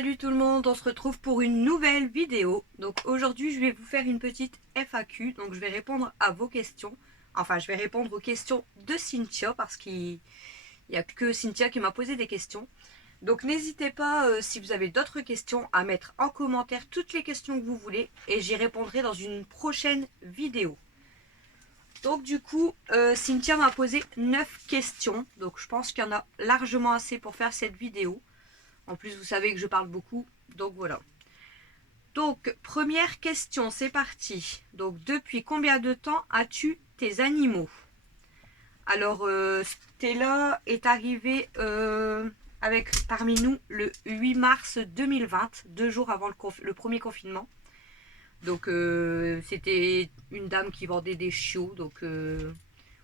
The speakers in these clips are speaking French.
Salut tout le monde, on se retrouve pour une nouvelle vidéo. Donc aujourd'hui je vais vous faire une petite FAQ. Donc je vais répondre à vos questions. Enfin je vais répondre aux questions de Cynthia parce qu'il n'y a que Cynthia qui m'a posé des questions. Donc n'hésitez pas si vous avez d'autres questions à mettre en commentaire toutes les questions que vous voulez. Et j'y répondrai dans une prochaine vidéo. Donc du coup Cynthia m'a posé 9 questions. Donc je pense qu'il y en a largement assez pour faire cette vidéo. En plus, vous savez que je parle beaucoup, donc voilà. Donc, première question, c'est parti. Donc, depuis combien de temps as-tu tes animaux? Alors, Stella est arrivée parmi nous le 8 mars 2020, 2 jours avant le premier confinement. Donc, c'était une dame qui vendait des chiots, donc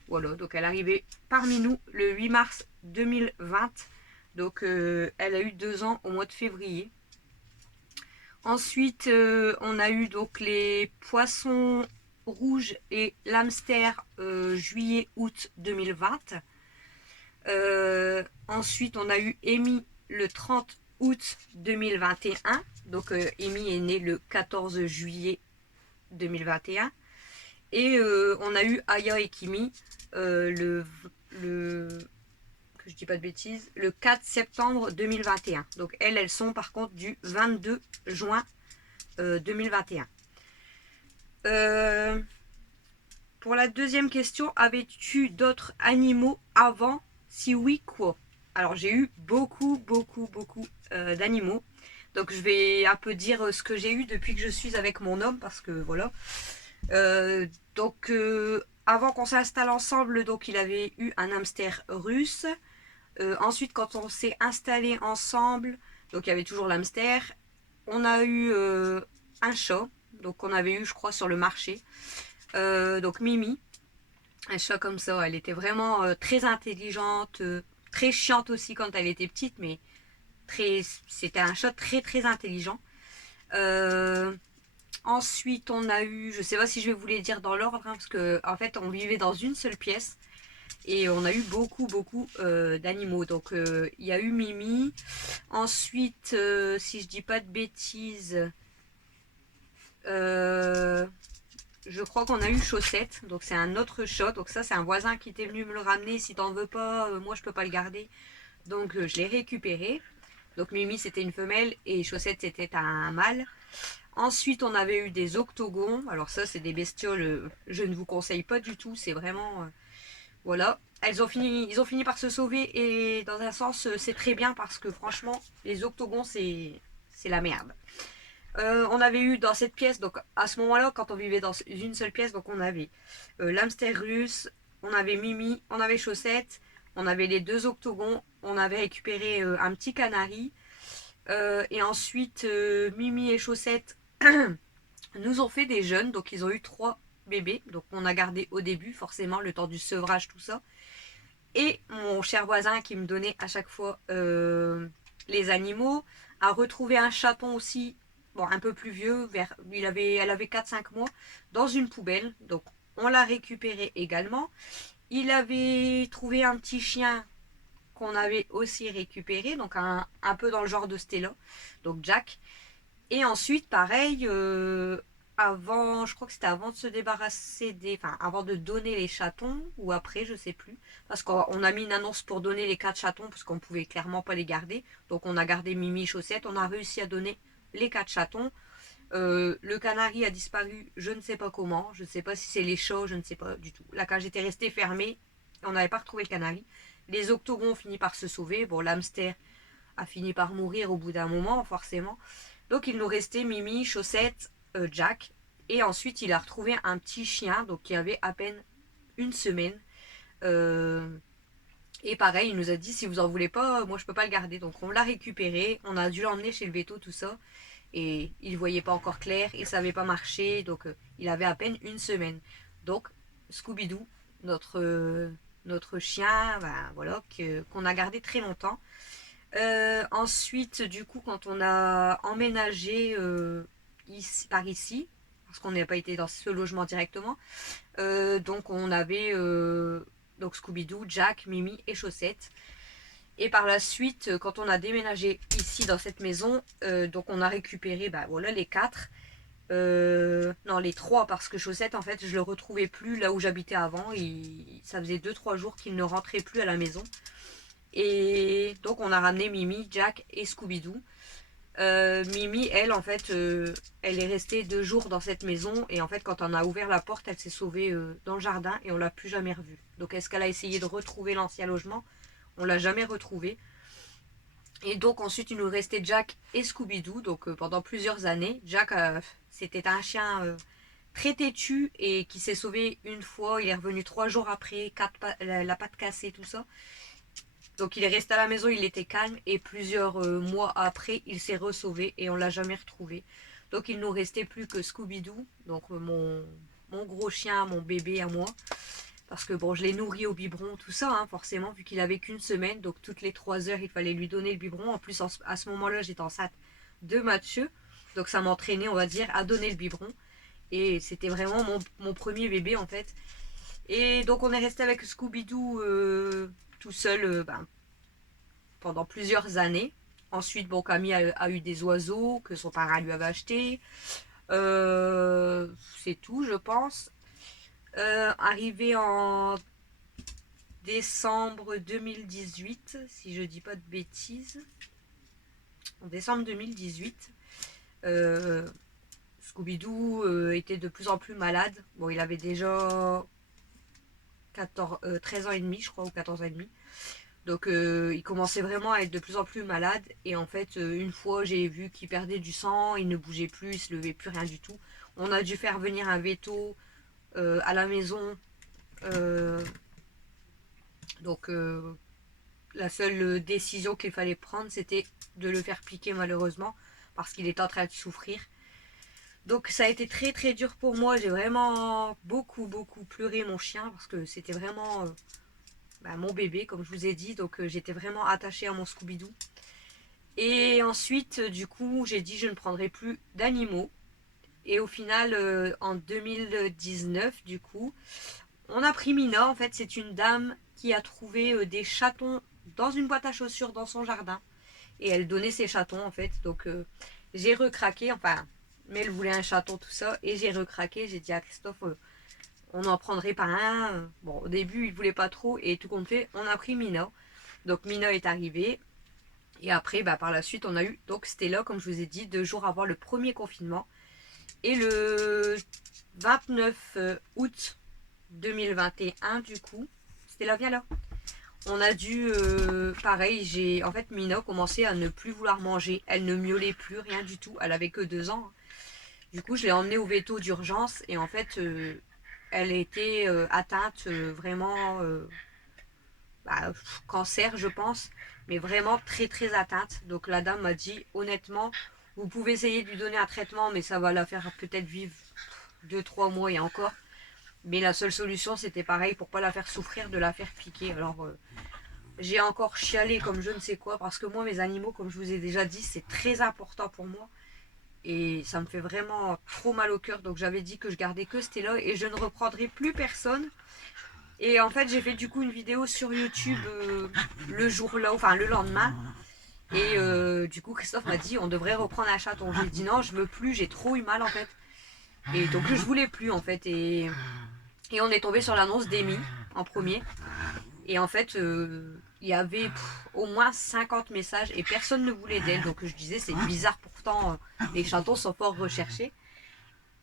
voilà. Donc, elle est arrivée parmi nous le 8 mars 2020. Donc, elle a eu 2 ans au mois de février. Ensuite, on a eu donc les poissons rouges et l'hamster juillet-août 2020. Ensuite, on a eu Amy le 30 août 2021. Donc, Amy est née le 14 juillet 2021. Et on a eu Aya et Kimi que je dis pas de bêtises, le 4 septembre 2021. Donc elles sont par contre du 22 juin 2021. Pour la deuxième question, avais-tu d'autres animaux avant? Si oui, quoi? Alors j'ai eu beaucoup d'animaux. Donc je vais un peu dire ce que j'ai eu depuis que je suis avec mon homme parce que voilà. Donc avant qu'on s'installe ensemble, donc il avait eu un hamster russe. Ensuite, quand on s'est installé ensemble, donc il y avait toujours l'hamster, on a eu un chat, donc on avait eu, je crois, sur le marché. Donc Mimi, un chat comme ça, elle était vraiment très intelligente, très chiante aussi quand elle était petite, mais c'était un chat très intelligent. Euh, Ensuite, on a eu, je sais pas si je vais vous les dire dans l'ordre, hein, parce que en fait, on vivait dans une seule pièce. Et on a eu beaucoup d'animaux. Donc il y a eu Mimi. Ensuite, si je dis pas de bêtises, je crois qu'on a eu Chaussette. Donc c'est un autre chat. Donc ça c'est un voisin qui était venu me le ramener. Si t'en veux pas, moi je peux pas le garder. Donc je l'ai récupéré. Donc Mimi c'était une femelle et Chaussette c'était un mâle. Ensuite on avait eu des octogons. Alors ça c'est des bestioles, je ne vous conseille pas du tout. C'est vraiment... voilà, ils ont fini par se sauver et dans un sens c'est très bien parce que franchement les octogons c'est la merde. On avait eu dans cette pièce, donc à ce moment-là quand on vivait dans une seule pièce, donc on avait l'hamster russe, on avait Mimi, on avait Chaussette, on avait les deux octogons, on avait récupéré un petit canari et ensuite Mimi et Chaussette nous ont fait des jeunes, donc ils ont eu 3 bébés, donc on a gardé au début forcément le temps du sevrage tout ça. Et mon cher voisin qui me donnait à chaque fois les animaux a retrouvé un chaton aussi, bon un peu plus vieux, elle avait 4-5 mois, dans une poubelle. Donc on l'a récupéré également. Il avait trouvé un petit chien qu'on avait aussi récupéré, donc un peu dans le genre de Stella, donc Jack. Et ensuite, pareil, je crois que c'était avant de se débarrasser enfin, avant de donner les chatons, ou après, je sais plus. Parce qu'on a mis une annonce pour donner les 4 chatons, parce qu'on pouvait clairement pas les garder. Donc on a gardé Mimi Chaussette, on a réussi à donner les 4 chatons. Le canari a disparu, je ne sais pas comment, je ne sais pas si c'est les chats, je ne sais pas du tout. La cage était restée fermée, on n'avait pas retrouvé le canari. Les octogons ont fini par se sauver. Bon, l'hamster a fini par mourir au bout d'un moment, forcément. Donc il nous restait Mimi, Chaussette, Jack. Et ensuite il a retrouvé un petit chien, donc qui avait à peine une semaine. Et pareil, il nous a dit si vous en voulez pas, moi je peux pas le garder. Donc on l'a récupéré, on a dû l'emmener chez le veto, tout ça. Et il voyait pas encore clair, il savait pas marcher, donc il avait à peine une semaine. Donc Scooby-Doo, notre chien, ben, voilà, qu'on a gardé très longtemps. Ensuite, du coup, quand on a emménagé par ici, parce qu'on n'a pas été dans ce logement directement, donc on avait donc Scooby-Doo, Jack, Mimi et Chaussette. Et par la suite, quand on a déménagé ici dans cette maison, donc on a récupéré voilà, les 4. Non, les 3, parce que Chaussette, en fait, je le retrouvais plus là où j'habitais avant. Ça faisait 2-3 jours qu'il ne rentrait plus à la maison. Et donc on a ramené Mimi, Jack et Scooby-Doo. Mimi, elle, en fait, elle est restée 2 jours dans cette maison. Et en fait, quand on a ouvert la porte, elle s'est sauvée dans le jardin et on l'a plus jamais revue. Donc est-ce qu'elle a essayé de retrouver l'ancien logement? On l'a jamais retrouvée. Et donc ensuite il nous restait Jack et Scooby-Doo. Donc pendant plusieurs années, Jack c'était un chien très têtu et qui s'est sauvé une fois. Il est revenu 3 jours après, la patte cassée, tout ça. Donc il est resté à la maison, il était calme et plusieurs mois après il s'est ressauvé et on l'a jamais retrouvé. Donc il nous restait plus que Scooby-Doo, donc mon gros chien, mon bébé à moi. Parce que bon, je l'ai nourri au biberon, tout ça, hein, forcément, vu qu'il avait qu'une semaine. Donc toutes les 3 heures, il fallait lui donner le biberon. En plus, à ce moment-là, j'étais enceinte de Mathieu. Donc ça m'entraînait, on va dire, à donner le biberon. Et c'était vraiment mon premier bébé, en fait. Et donc on est resté avec Scooby-Doo tout seul pendant plusieurs années. Ensuite, bon, Camille a eu des oiseaux que son parrain lui avait achetés. C'est tout, je pense. Arrivé en décembre 2018, si je dis pas de bêtises. En décembre 2018, Scooby-Doo était de plus en plus malade. Bon, il avait déjà 13 ans et demi, je crois, ou 14 ans et demi. Donc il commençait vraiment à être de plus en plus malade. Et en fait, une fois, j'ai vu qu'il perdait du sang, il ne bougeait plus, il se levait plus, rien du tout. On a dû faire venir un veto à la maison. Donc la seule décision qu'il fallait prendre, c'était de le faire piquer malheureusement, parce qu'il était en train de souffrir. Donc ça a été très très dur pour moi. J'ai vraiment beaucoup pleuré mon chien, parce que c'était vraiment mon bébé, comme je vous ai dit. Donc j'étais vraiment attachée à mon Scooby-Doo. Et ensuite, du coup, j'ai dit je ne prendrai plus d'animaux. Et au final, en 2019, du coup, on a pris Mina. En fait, c'est une dame qui a trouvé des chatons dans une boîte à chaussures dans son jardin. Et elle donnait ses chatons, en fait. Donc, j'ai recraqué. Enfin, mais elle voulait un chaton, tout ça. Et j'ai recraqué. J'ai dit à Christophe, on en prendrait pas un. Bon, au début, il voulait pas trop. Et tout compte fait, on a pris Mina. Donc, Mina est arrivée. Et après, par la suite, on a eu donc Stella, comme je vous ai dit, 2 jours avant le premier confinement. Et le 29 août 2021, du coup, Stella, viens là. On a dû, pareil, en fait, Mina commençait à ne plus vouloir manger. Elle ne miaulait plus, rien du tout. Elle avait que 2 ans. Du coup, je l'ai emmenée au veto d'urgence. Et en fait, elle était atteinte vraiment cancer, je pense. Mais vraiment très très atteinte. Donc la dame m'a dit, honnêtement, vous pouvez essayer de lui donner un traitement, mais ça va la faire peut-être vivre 2-3 mois et encore. Mais la seule solution, c'était pareil, pour pas la faire souffrir, de la faire piquer. Alors, j'ai encore chialé comme je ne sais quoi, parce que moi, mes animaux, comme je vous ai déjà dit, c'est très important pour moi. Et ça me fait vraiment trop mal au cœur. Donc j'avais dit que je gardais que Stella et je ne reprendrai plus personne. Et en fait, j'ai fait du coup une vidéo sur YouTube le jour-là, enfin le lendemain. Et du coup, Christophe m'a dit on devrait reprendre un chaton. J'ai dit non, je veux plus, j'ai trop eu mal en fait. Et donc je voulais plus en fait. Et on est tombé sur l'annonce d'Amy en premier. Et en fait, il y avait au moins 50 messages et personne ne voulait d'elle. Donc je disais c'est bizarre, pourtant les chatons sont fort recherchés.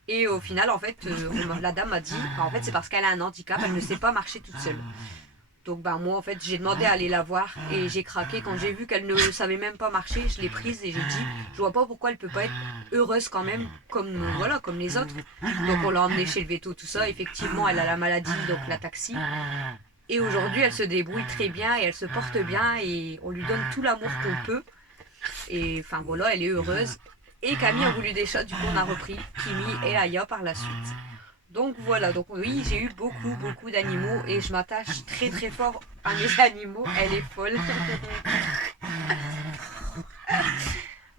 Et au final, en fait, la dame m'a dit, en fait, c'est parce qu'elle a un handicap, elle ne sait pas marcher toute seule. Donc, moi, en fait, j'ai demandé à aller la voir et j'ai craqué quand j'ai vu qu'elle ne savait même pas marcher. Je l'ai prise et j'ai dit, je vois pas pourquoi elle peut pas être heureuse quand même, comme voilà, comme les autres. Donc, on l'a emmenée chez le veto, tout ça. Effectivement, elle a la maladie, donc la taxi. Et aujourd'hui, elle se débrouille très bien et elle se porte bien et on lui donne tout l'amour qu'on peut. Et enfin voilà, elle est heureuse. Et Camille a voulu des chats, du coup on a repris Kimi et Aya par la suite. Donc voilà, donc oui, j'ai eu beaucoup d'animaux et je m'attache très très fort à mes animaux. Elle est folle.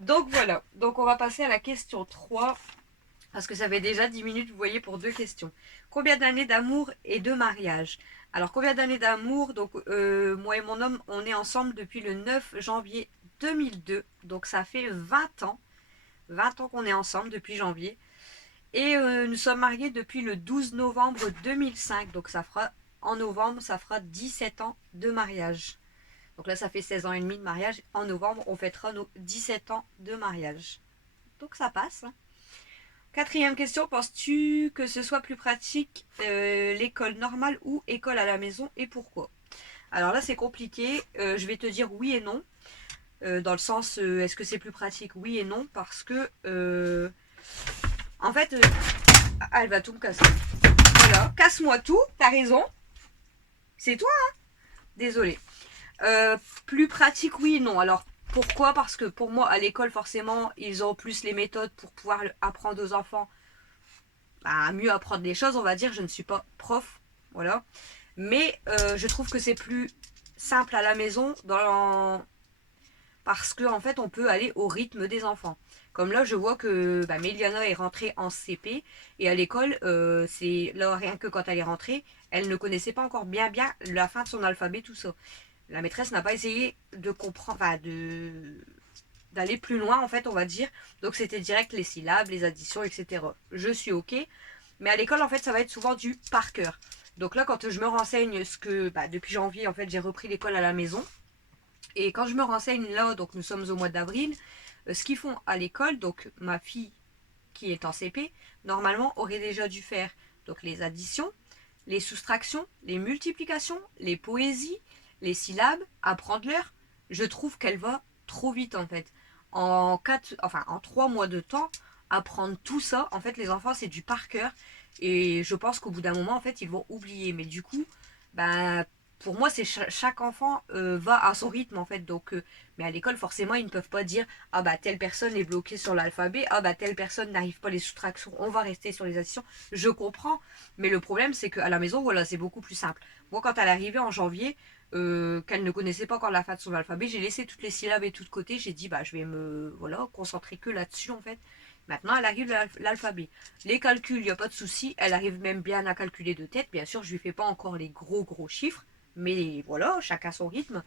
Donc voilà, donc on va passer à la question 3. Parce que ça fait déjà 10 minutes, vous voyez, pour 2 questions. Combien d'années d'amour et de mariage? Alors, combien d'années d'amour? Donc, moi et mon homme, on est ensemble depuis le 9 janvier 2002. Donc, ça fait 20 ans. 20 ans qu'on est ensemble depuis janvier. Et nous sommes mariés depuis le 12 novembre 2005. Donc, ça fera, en novembre, ça fera 17 ans de mariage. Donc là, ça fait 16 ans et demi de mariage. En novembre, on fêtera nos 17 ans de mariage. Donc, ça passe. Quatrième question, penses-tu que ce soit plus pratique l'école normale ou école à la maison et pourquoi? Alors là c'est compliqué, je vais te dire oui et non, dans le sens est-ce que c'est plus pratique? Oui et non parce que en fait elle va tout me casser. Voilà, casse-moi tout, t'as raison, c'est toi hein. Désolée. Plus pratique oui et non, alors pourquoi? Parce que pour moi à l'école forcément ils ont plus les méthodes pour pouvoir apprendre aux enfants à mieux apprendre les choses, on va dire. Je ne suis pas prof, voilà. Mais je trouve que c'est plus simple à la maison parce qu'en fait, on peut aller au rythme des enfants. Comme là, je vois que Méliana est rentrée en CP et à l'école, c'est là rien que quand elle est rentrée, elle ne connaissait pas encore bien la fin de son alphabet, tout ça. La maîtresse n'a pas essayé de comprendre, d'aller plus loin en fait on va dire, donc c'était direct les syllabes, les additions, etc. Je suis ok, mais à l'école en fait ça va être souvent du par cœur. Donc là quand je me renseigne, depuis janvier en fait j'ai repris l'école à la maison, et quand je me renseigne là, donc nous sommes au mois d'avril, ce qu'ils font à l'école, donc ma fille qui est en CP normalement aurait déjà dû faire donc les additions, les soustractions, les multiplications, les poésies, les syllabes, apprendre l'heure. Je trouve qu'elle va trop vite en fait. En 3 mois de temps, apprendre tout ça, en fait les enfants c'est du par cœur. Et je pense qu'au bout d'un moment en fait ils vont oublier. Mais du coup, bah, pour moi c'est chaque enfant va à son rythme en fait. Donc, mais à l'école forcément ils ne peuvent pas dire ah bah telle personne est bloquée sur l'alphabet, ah bah telle personne n'arrive pas les soustractions, on va rester sur les additions. Je comprends, mais le problème c'est qu'à la maison voilà c'est beaucoup plus simple. Moi quand elle est arrivée en janvier, qu'elle ne connaissait pas encore la fin de son alphabet, j'ai laissé toutes les syllabes et tout de côté, j'ai dit bah je vais me concentrer que là-dessus en fait. Maintenant elle arrive l'alphabet. Les calculs, il n'y a pas de souci, elle arrive même bien à calculer de tête, bien sûr je lui fais pas encore les gros chiffres, mais voilà, chacun son rythme.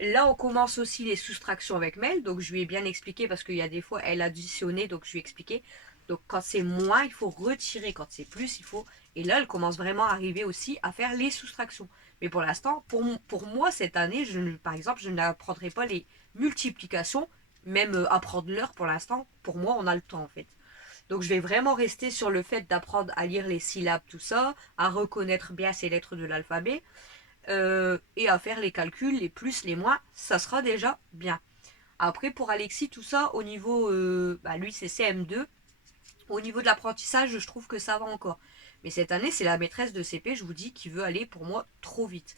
Là, on commence aussi les soustractions avec Mel. Donc, je lui ai bien expliqué parce qu'il y a des fois, elle additionnait. Donc, je lui ai expliqué. Donc, quand c'est moins, il faut retirer. Quand c'est plus, il faut. Et là, elle commence vraiment à arriver aussi à faire les soustractions. Mais pour l'instant, pour moi, cette année, par exemple, je n'apprendrai pas les multiplications. Même apprendre l'heure pour l'instant. Pour moi, on a le temps en fait. Donc, je vais vraiment rester sur le fait d'apprendre à lire les syllabes, tout ça, à reconnaître bien ces lettres de l'alphabet. Et à faire les calculs, les plus, les moins, ça sera déjà bien. Après, pour Alexis, tout ça, au niveau, lui c'est CM2, au niveau de l'apprentissage, je trouve que ça va encore. Mais cette année, c'est la maîtresse de CP, je vous dis, qui veut aller pour moi trop vite.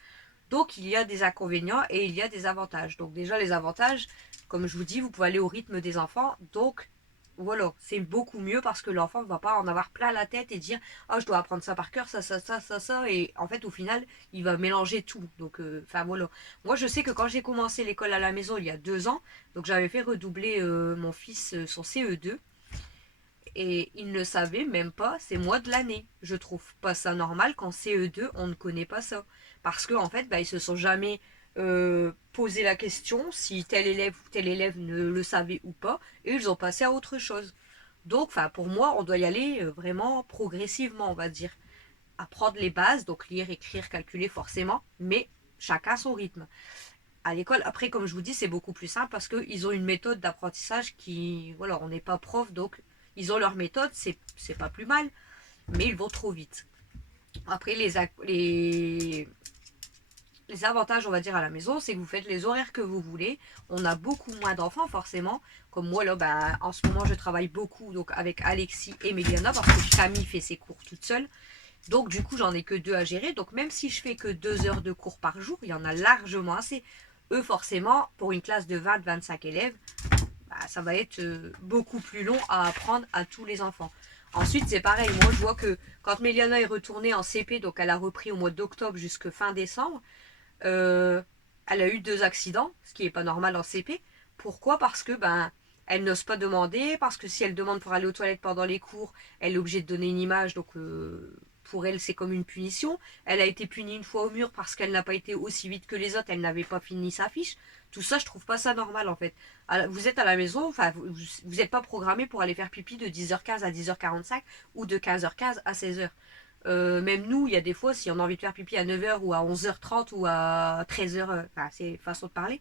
Donc il y a des inconvénients et il y a des avantages. Donc déjà les avantages, comme je vous dis, vous pouvez aller au rythme des enfants. Donc voilà, c'est beaucoup mieux parce que l'enfant ne va pas en avoir plein la tête et dire ah je dois apprendre ça par cœur, ça. Et en fait au final, il va mélanger tout. Donc voilà. Moi je sais que quand j'ai commencé l'école à la maison il y a 2 ans, donc j'avais fait redoubler mon fils son CE2. Et il ne savait même pas c'est mois de l'année. Je trouve pas ça normal qu'en CE2 on ne connaît pas ça. Parce qu'en fait, ils se sont jamais posé la question si tel élève ou tel élève ne le savait ou pas, et ils ont passé à autre chose. Donc, pour moi, on doit y aller vraiment progressivement, on va dire. Apprendre les bases, donc lire, écrire, calculer forcément, mais chacun son rythme. À l'école, après, comme je vous dis, c'est beaucoup plus simple parce qu'ils ont une méthode d'apprentissage qui, voilà, on n'est pas prof, donc ils ont leur méthode, c'est pas plus mal, mais ils vont trop vite. Après, les avantages, on va dire, à la maison, c'est que vous faites les horaires que vous voulez. On a beaucoup moins d'enfants, forcément. Comme moi, là, en ce moment, je travaille beaucoup donc avec Alexis et Méliana parce que Camille fait ses cours toute seule. Donc, du coup, j'en ai que 2 à gérer. Donc, même si je fais que 2 heures de cours par jour, il y en a largement assez. Eux, forcément, pour une classe de 20-25 élèves, ça va être beaucoup plus long à apprendre à tous les enfants. Ensuite, c'est pareil. Moi, je vois que quand Méliana est retournée en CP, donc elle a repris au mois d'octobre jusqu'à fin décembre, elle a eu 2 accidents, ce qui n'est pas normal en CP. Pourquoi? Parce que elle n'ose pas demander parce que si elle demande pour aller aux toilettes pendant les cours, elle est obligée de donner une image, donc pour elle c'est comme une punition. Elle a été punie une fois au mur parce qu'elle n'a pas été aussi vite que les autres, elle n'avait pas fini sa fiche. Tout ça, je trouve pas ça normal en fait. Vous êtes à la maison, enfin vous n'êtes pas programmé pour aller faire pipi de 10h15 à 10h45 ou de 15h15 à 16h. Même nous, il y a des fois, si on a envie de faire pipi à 9h ou à 11h30 ou à 13h, enfin c'est façon de parler,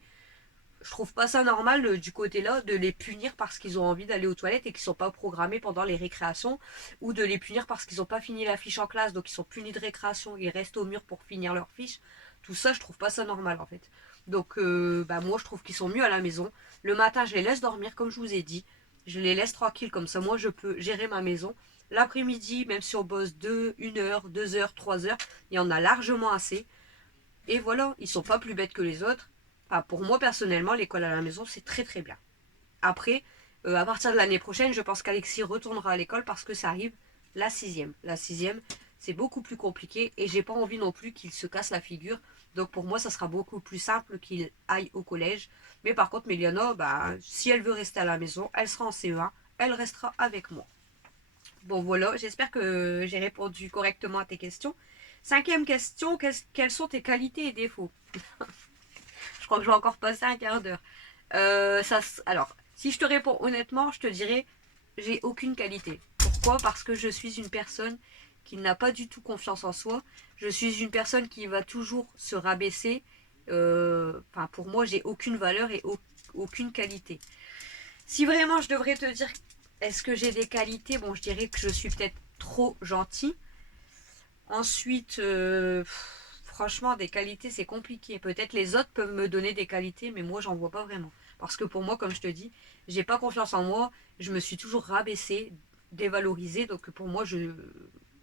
je trouve pas ça normal du côté là de les punir parce qu'ils ont envie d'aller aux toilettes et qu'ils sont pas programmés pendant les récréations, ou de les punir parce qu'ils ont pas fini la fiche en classe, donc ils sont punis de récréation, ils restent au mur pour finir leur fiche. Tout ça, je trouve pas ça normal en fait. Donc moi je trouve qu'ils sont mieux à la maison. Le matin, je les laisse dormir comme je vous ai dit. Je les laisse tranquilles comme ça, moi je peux gérer ma maison. L'après-midi, même si on bosse 1 heure, 2 heures, 3 heures, il y en a largement assez. Et voilà, ils sont pas plus bêtes que les autres. Enfin, pour moi personnellement, l'école à la maison, c'est très très bien. Après, à partir de l'année prochaine, je pense qu'Alexis retournera à l'école parce que ça arrive la sixième. La sixième, c'est beaucoup plus compliqué et j'ai pas envie non plus qu'il se casse la figure. Donc pour moi, ça sera beaucoup plus simple qu'il aille au collège. Mais par contre, Méliana, bah, si elle veut rester à la maison, elle sera en CE1, elle restera avec moi. Bon voilà, j'espère que j'ai répondu correctement à tes questions. Cinquième question, quelles sont tes qualités et défauts? Je crois que je vais encore passer un quart d'heure. Alors, si je te réponds honnêtement, je te dirais, j'ai aucune qualité. Pourquoi? Parce que je suis une personne qui n'a pas du tout confiance en soi. Je suis une personne qui va toujours se rabaisser. Pour moi, j'ai aucune valeur et aucune qualité. Si vraiment je devrais te dire, est-ce que j'ai des qualités? Bon, je dirais que je suis peut-être trop gentille. Ensuite, franchement, des qualités, c'est compliqué. Peut-être les autres peuvent me donner des qualités, mais moi, j'en vois pas vraiment. Parce que pour moi, comme je te dis, j'ai pas confiance en moi. Je me suis toujours rabaissée, dévalorisée. Donc pour moi, je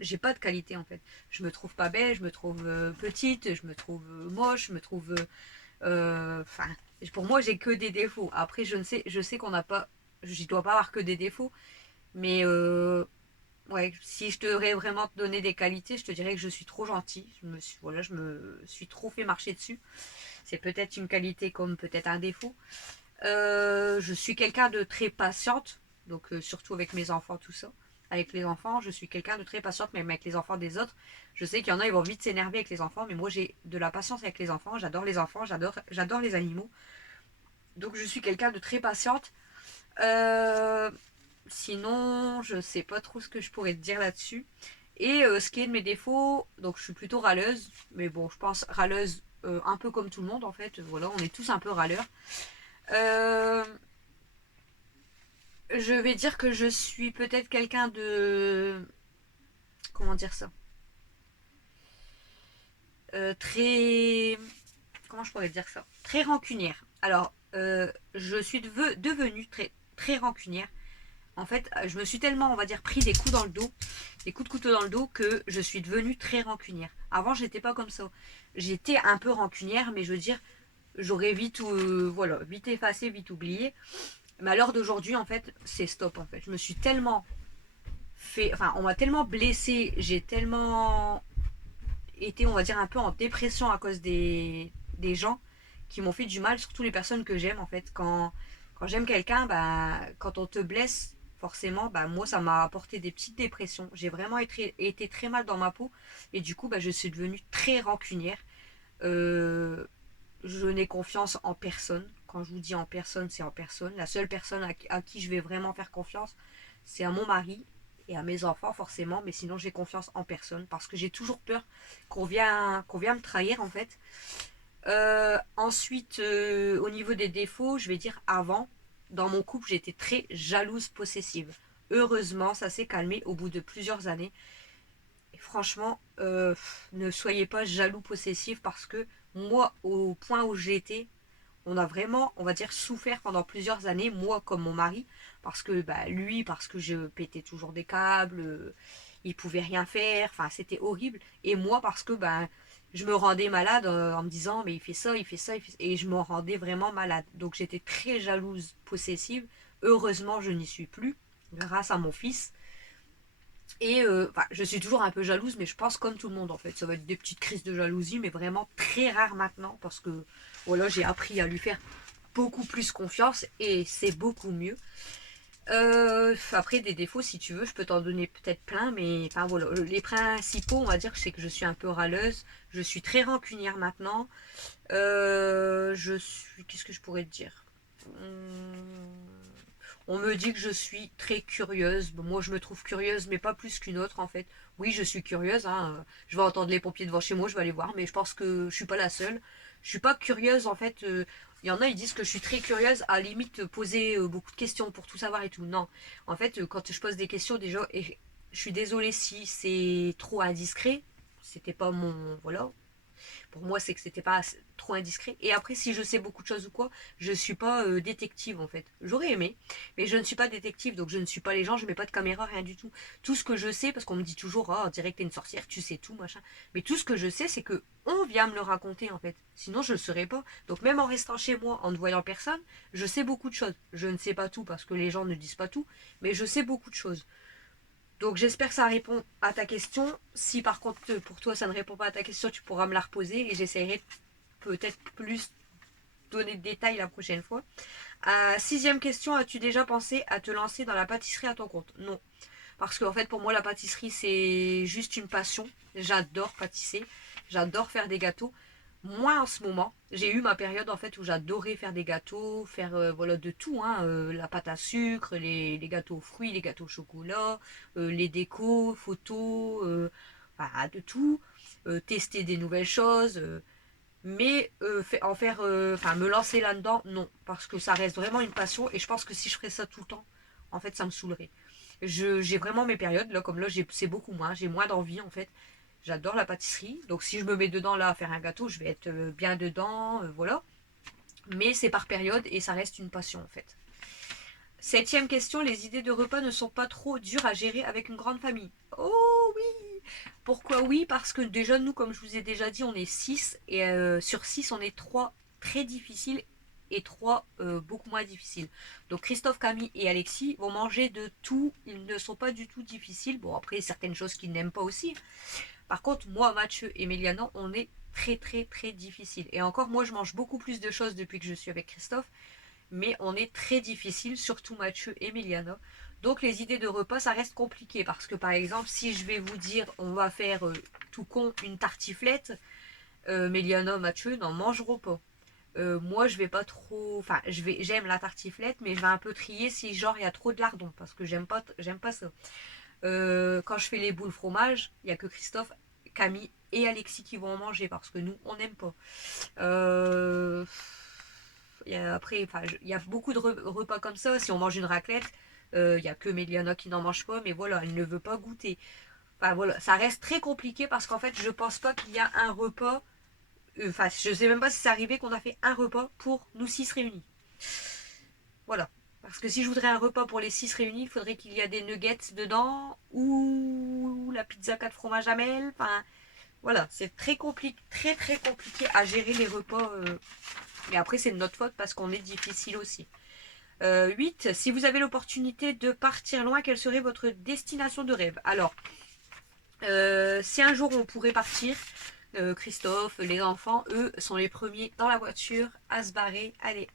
j'ai pas de qualité en fait. Je me trouve pas belle, je me trouve petite, je me trouve moche, je me trouve. Enfin, pour moi, j'ai que des défauts. Après, je sais qu'on n'a pas, je dois pas avoir que des défauts, mais ouais, si je devrais vraiment te donner des qualités, je te dirais que je suis trop gentille. Je me suis trop fait marcher dessus. C'est peut-être une qualité comme peut-être un défaut. Je suis quelqu'un de très patiente, donc surtout avec mes enfants, tout ça. Avec les enfants, je suis quelqu'un de très patiente, même avec les enfants des autres. Je sais qu'il y en a, ils vont vite s'énerver avec les enfants, mais moi j'ai de la patience avec les enfants. J'adore les enfants, j'adore les animaux. Donc je suis quelqu'un de très patiente. Euh, Sinon, je sais pas trop ce que je pourrais te dire là-dessus. Et ce qui est de mes défauts, donc je suis plutôt râleuse, mais bon, je pense râleuse un peu comme tout le monde en fait. Voilà, on est tous un peu râleurs. Euh, je vais dire que je suis peut-être quelqu'un de. Comment dire ça? Très. Comment je pourrais dire ça? Très rancunière. Alors, je suis devenue très, très rancunière. En fait, je me suis tellement, on va dire, pris des coups dans le dos, des coups de couteau dans le dos, que je suis devenue très rancunière. Avant, j'étais pas comme ça. J'étais un peu rancunière, mais je veux dire, j'aurais vite, voilà, vite effacé, vite oublié. Mais à l'heure d'aujourd'hui, en fait, c'est stop. En fait, je me suis tellement fait, enfin, on m'a tellement blessée, j'ai tellement été, on va dire, un peu en dépression à cause des gens qui m'ont fait du mal, surtout les personnes que j'aime, en fait. Quand j'aime quelqu'un, bah, quand on te blesse, forcément, bah, moi, ça m'a apporté des petites dépressions. J'ai vraiment été très mal dans ma peau. Et du coup, bah, je suis devenue très rancunière. Euh, je n'ai confiance en personne. Quand je vous dis en personne, c'est en personne. La seule personne à qui je vais vraiment faire confiance, c'est à mon mari et à mes enfants forcément, mais sinon j'ai confiance en personne parce que j'ai toujours peur qu'on vienne me trahir en fait. Ensuite, au niveau des défauts, je vais dire avant, dans mon couple, j'étais très jalouse possessive. Heureusement, ça s'est calmé au bout de plusieurs années. Et franchement, ne soyez pas jaloux possessif parce que moi, au point où j'étais, on a vraiment, on va dire, souffert pendant plusieurs années, moi comme mon mari, parce que bah, lui, parce que je pétais toujours des câbles, il pouvait rien faire, enfin c'était horrible, et moi parce que bah, je me rendais malade en me disant mais il fait ça, il fait ça, il fait ça, et je me rendais vraiment malade. Donc j'étais très jalouse, possessive. Heureusement, je n'y suis plus, grâce à mon fils. Et je suis toujours un peu jalouse, mais je pense comme tout le monde en fait. Ça va être des petites crises de jalousie, mais vraiment très rares maintenant parce que voilà, j'ai appris à lui faire beaucoup plus confiance et c'est beaucoup mieux. Après des défauts, si tu veux, je peux t'en donner peut-être plein, mais enfin, voilà. Les principaux, on va dire, c'est que je suis un peu râleuse, je suis très rancunière maintenant. Je suis, qu'est-ce que je pourrais te dire? On me dit que je suis très curieuse. Bon, moi, je me trouve curieuse, mais pas plus qu'une autre, en fait. Oui, je suis curieuse, hein. Je vais entendre les pompiers devant chez moi, je vais aller voir, mais je pense que je suis pas la seule. Je suis pas curieuse, en fait. Il y en a, ils disent que je suis très curieuse, à la limite poser beaucoup de questions pour tout savoir et tout. Non. En fait, quand je pose des questions, déjà, et je suis désolée si c'est trop indiscret. C'était pas mon. Voilà, pour moi, c'est que c'était pas trop indiscret. Et après, si je sais beaucoup de choses ou quoi, je suis pas détective en fait. J'aurais aimé, mais je ne suis pas détective, donc je ne suis pas les gens, je mets pas de caméra, rien du tout. Tout ce que je sais, parce qu'on me dit toujours, oh, on dirait que t'es une sorcière, tu sais tout, machin. Mais tout ce que je sais, c'est que on vient me le raconter en fait. Sinon, je ne le saurais pas. Donc même en restant chez moi, en ne voyant personne, je sais beaucoup de choses. Je ne sais pas tout parce que les gens ne disent pas tout, mais je sais beaucoup de choses. Donc j'espère que ça répond à ta question. Si par contre pour toi ça ne répond pas à ta question, tu pourras me la reposer et j'essaierai peut-être plus donner de détails la prochaine fois. Sixième question, as-tu déjà pensé à te lancer dans la pâtisserie à ton compte? Non. Parce qu'en fait pour moi la pâtisserie c'est juste une passion. J'adore pâtisser, j'adore faire des gâteaux. Moi en ce moment, j'ai eu ma période en fait où j'adorais faire des gâteaux, faire voilà de tout, hein, la pâte à sucre, les gâteaux aux fruits, les gâteaux au chocolat, les décos, photos, enfin, de tout, tester des nouvelles choses, mais en faire, enfin me lancer là-dedans, non, parce que ça reste vraiment une passion et je pense que si je ferais ça tout le temps, en fait ça me saoulerait. J'ai vraiment mes périodes, là comme là c'est beaucoup moins, j'ai moins d'envie en fait. J'adore la pâtisserie, donc si je me mets dedans là à faire un gâteau, je vais être bien dedans, voilà. Mais c'est par période et ça reste une passion en fait. Septième question, les idées de repas ne sont pas trop dures à gérer avec une grande famille. Oh oui. Pourquoi oui? Parce que déjà nous, comme je vous ai déjà dit, on est 6 et sur 6 on est 3 très difficiles et 3 beaucoup moins difficiles. Donc Christophe, Camille et Alexis vont manger de tout, ils ne sont pas du tout difficiles. Bon après certaines choses qu'ils n'aiment pas aussi. Par contre moi, Mathieu et Méliana, on est très très très difficile. Et encore moi je mange beaucoup plus de choses depuis que je suis avec Christophe, mais on est très difficile, surtout Mathieu et Méliana. Donc les idées de repas, ça reste compliqué parce que par exemple, si je vais vous dire on va faire tout con une tartiflette, Méliana, Mathieu n'en mangeront pas. Moi je vais pas trop, enfin j'aime la tartiflette, mais je vais un peu trier si genre il y a trop de lardons parce que j'aime pas ça. Quand je fais les boules fromage, il y a que Christophe, Camille et Alexis qui vont en manger parce que nous on n'aime pas. Euh, Après, enfin, il y a beaucoup de repas comme ça. Si on mange une raclette, il n'y a que Méliana qui n'en mange pas, mais voilà, elle ne veut pas goûter. Enfin voilà, ça reste très compliqué parce qu'en fait, je pense pas qu'il y a un repas. Enfin, je sais même pas si c'est arrivé qu'on a fait un repas pour nous 6 réunis. Voilà. Parce que si je voudrais un repas pour les 6 réunis, il faudrait qu'il y ait des nuggets dedans ou la pizza 4 fromages à mêle. Enfin, voilà, c'est très compliqué, très très compliqué à gérer les repas. Mais après, c'est de notre faute parce qu'on est difficile aussi. 8. Si vous avez l'opportunité de partir loin, quelle serait votre destination de rêve? Alors, si un jour on pourrait partir, Christophe, les enfants, eux, sont les premiers dans la voiture à se barrer. Allez.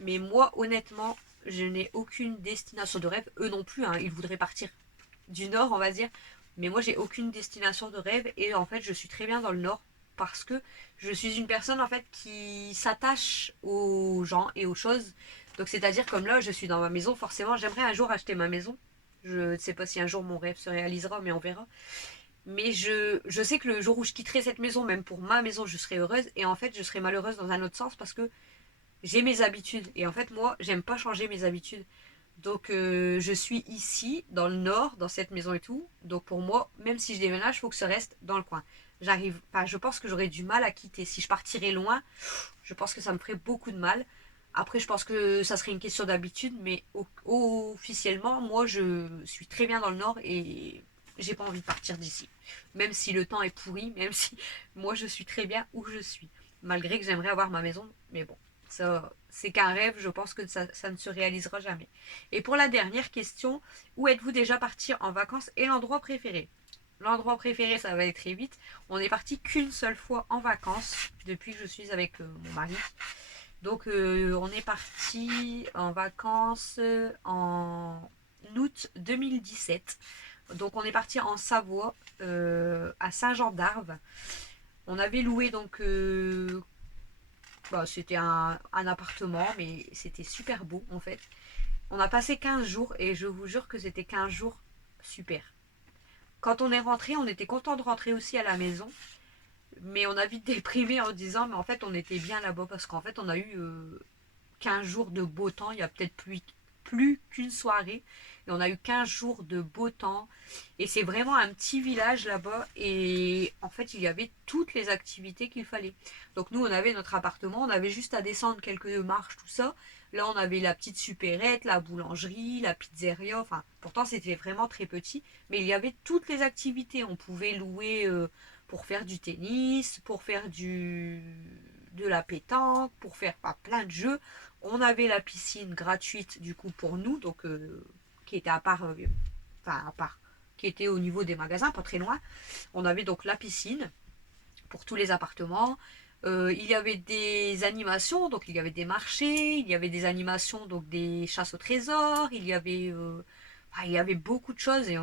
Mais moi, honnêtement, je n'ai aucune destination de rêve. Eux non plus, hein, ils voudraient partir du nord, on va dire. Mais moi, j'ai aucune destination de rêve. Et en fait, je suis très bien dans le nord parce que je suis une personne en fait qui s'attache aux gens et aux choses. Donc c'est-à-dire comme là, je suis dans ma maison, forcément, j'aimerais un jour acheter ma maison. Je ne sais pas si un jour mon rêve se réalisera, mais on verra. Mais je sais que le jour où je quitterai cette maison, même pour ma maison, je serai heureuse. Et en fait, je serai malheureuse dans un autre sens parce que j'ai mes habitudes. Et en fait, moi, j'aime pas changer mes habitudes. Donc, je suis ici, dans le nord, dans cette maison et tout. Donc, pour moi, même si je déménage, il faut que ça reste dans le coin. J'arrive, enfin, je pense que j'aurais du mal à quitter. Si je partirais loin, je pense que ça me ferait beaucoup de mal. Après, je pense que ça serait une question d'habitude, mais officiellement, moi, je suis très bien dans le nord et j'ai pas envie de partir d'ici. Même si le temps est pourri, même si moi, je suis très bien où je suis. Malgré que j'aimerais avoir ma maison, mais bon, ça, c'est qu'un rêve, je pense que ça ne se réalisera jamais. Et pour la dernière question, où êtes-vous déjà parti en vacances et l'endroit préféré? L'endroit préféré, ça va être très vite. On est parti qu'une seule fois en vacances depuis que je suis avec mon mari. Donc on est parti en vacances en août 2017. Donc on est parti en Savoie, à Saint-Jean-d'Arves. On avait loué donc, c'était un appartement, mais c'était super beau en fait. On a passé 15 jours et je vous jure que c'était 15 jours super. Quand on est rentré, on était content de rentrer aussi à la maison. Mais on a vite déprimé en disant, mais en fait, on était bien là-bas parce qu'en fait, on a eu 15 jours de beau temps. Il y a peut-être plus qu'une soirée. Et on a eu 15 jours de beau temps. Et c'est vraiment un petit village là-bas. Et en fait, il y avait toutes les activités qu'il fallait. Donc nous, on avait notre appartement. On avait juste à descendre quelques marches, tout ça. Là, on avait la petite supérette, la boulangerie, la pizzeria. Enfin, pourtant, c'était vraiment très petit. Mais il y avait toutes les activités. On pouvait louer pour faire du tennis, pour faire de la pétanque, pour faire plein de jeux. On avait la piscine gratuite du coup pour nous, donc qui était à part, à part, qui était au niveau des magasins, pas très loin. On avait donc la piscine pour tous les appartements. Il y avait des animations, donc il y avait des marchés, il y avait des animations, donc des chasses au trésor, il y avait beaucoup de choses et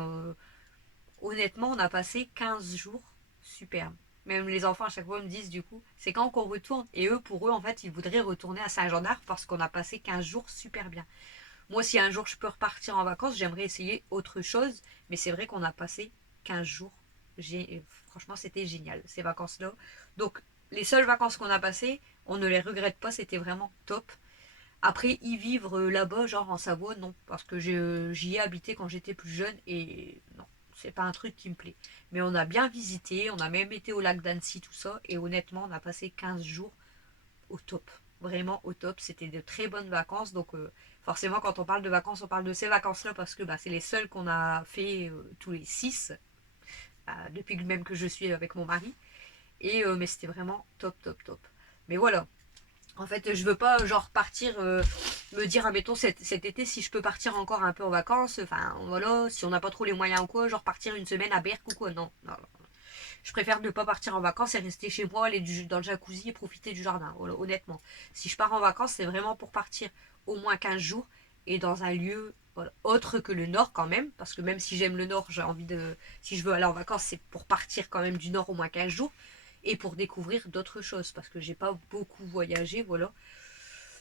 honnêtement, on a passé 15 jours superbes. Même les enfants à chaque fois me disent du coup, c'est quand qu'on retourne. Et eux, pour eux, en fait, ils voudraient retourner à Saint-Jean-d'Arc parce qu'on a passé 15 jours super bien. Moi, si un jour je peux repartir en vacances, j'aimerais essayer autre chose. Mais c'est vrai qu'on a passé 15 jours. Franchement, c'était génial, ces vacances-là. Donc, les seules vacances qu'on a passées, on ne les regrette pas, c'était vraiment top. Après, y vivre là-bas, genre en Savoie, non. Parce que j'y ai habité quand j'étais plus jeune et non, c'est pas un truc qui me plaît. Mais on a bien visité, on a même été au lac d'Annecy, tout ça. Et honnêtement, on a passé 15 jours au top. Vraiment au top. C'était de très bonnes vacances. Donc, forcément, quand on parle de vacances, on parle de ces vacances-là parce que c'est les seules qu'on a fait tous les 6, depuis même que je suis avec mon mari. Mais c'était vraiment top, top, top. Mais voilà, en fait, je veux pas genre partir, me dire, admettons, cet été, si je peux partir encore un peu en vacances, enfin voilà, si on n'a pas trop les moyens ou quoi, genre partir une semaine à Berck ou quoi, non, non, non. Je préfère ne pas partir en vacances et rester chez moi, aller dans le jacuzzi et profiter du jardin, voilà, honnêtement. Si je pars en vacances, c'est vraiment pour partir au moins 15 jours et dans un lieu voilà, autre que le nord quand même, parce que même si j'aime le nord, j'ai envie de... Si je veux aller en vacances, c'est pour partir quand même du nord au moins 15 jours et pour découvrir d'autres choses, parce que j'ai pas beaucoup voyagé, voilà.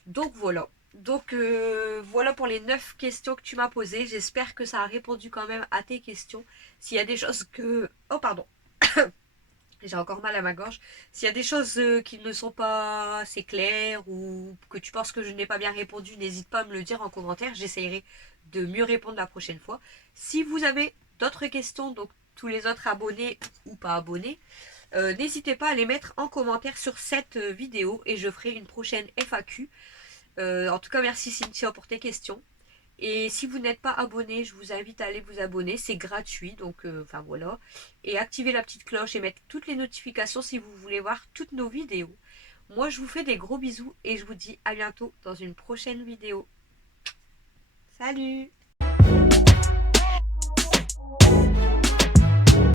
Donc voilà. Donc voilà pour les 9 questions que tu m'as posées. J'espère que ça a répondu quand même à tes questions. S'il y a des choses que... Oh pardon. J'ai encore mal à ma gorge. S'il y a des choses qui ne sont pas assez claires ou que tu penses que je n'ai pas bien répondu, n'hésite pas à me le dire en commentaire. J'essayerai de mieux répondre la prochaine fois. Si vous avez d'autres questions, donc tous les autres abonnés ou pas abonnés, n'hésitez pas à les mettre en commentaire sur cette vidéo et je ferai une prochaine FAQ. En tout cas, merci Cynthia pour tes questions. Et si vous n'êtes pas abonné, je vous invite à aller vous abonner. C'est gratuit, donc enfin voilà. Et activez la petite cloche et mettre toutes les notifications si vous voulez voir toutes nos vidéos. Moi, je vous fais des gros bisous et je vous dis à bientôt dans une prochaine vidéo. Salut!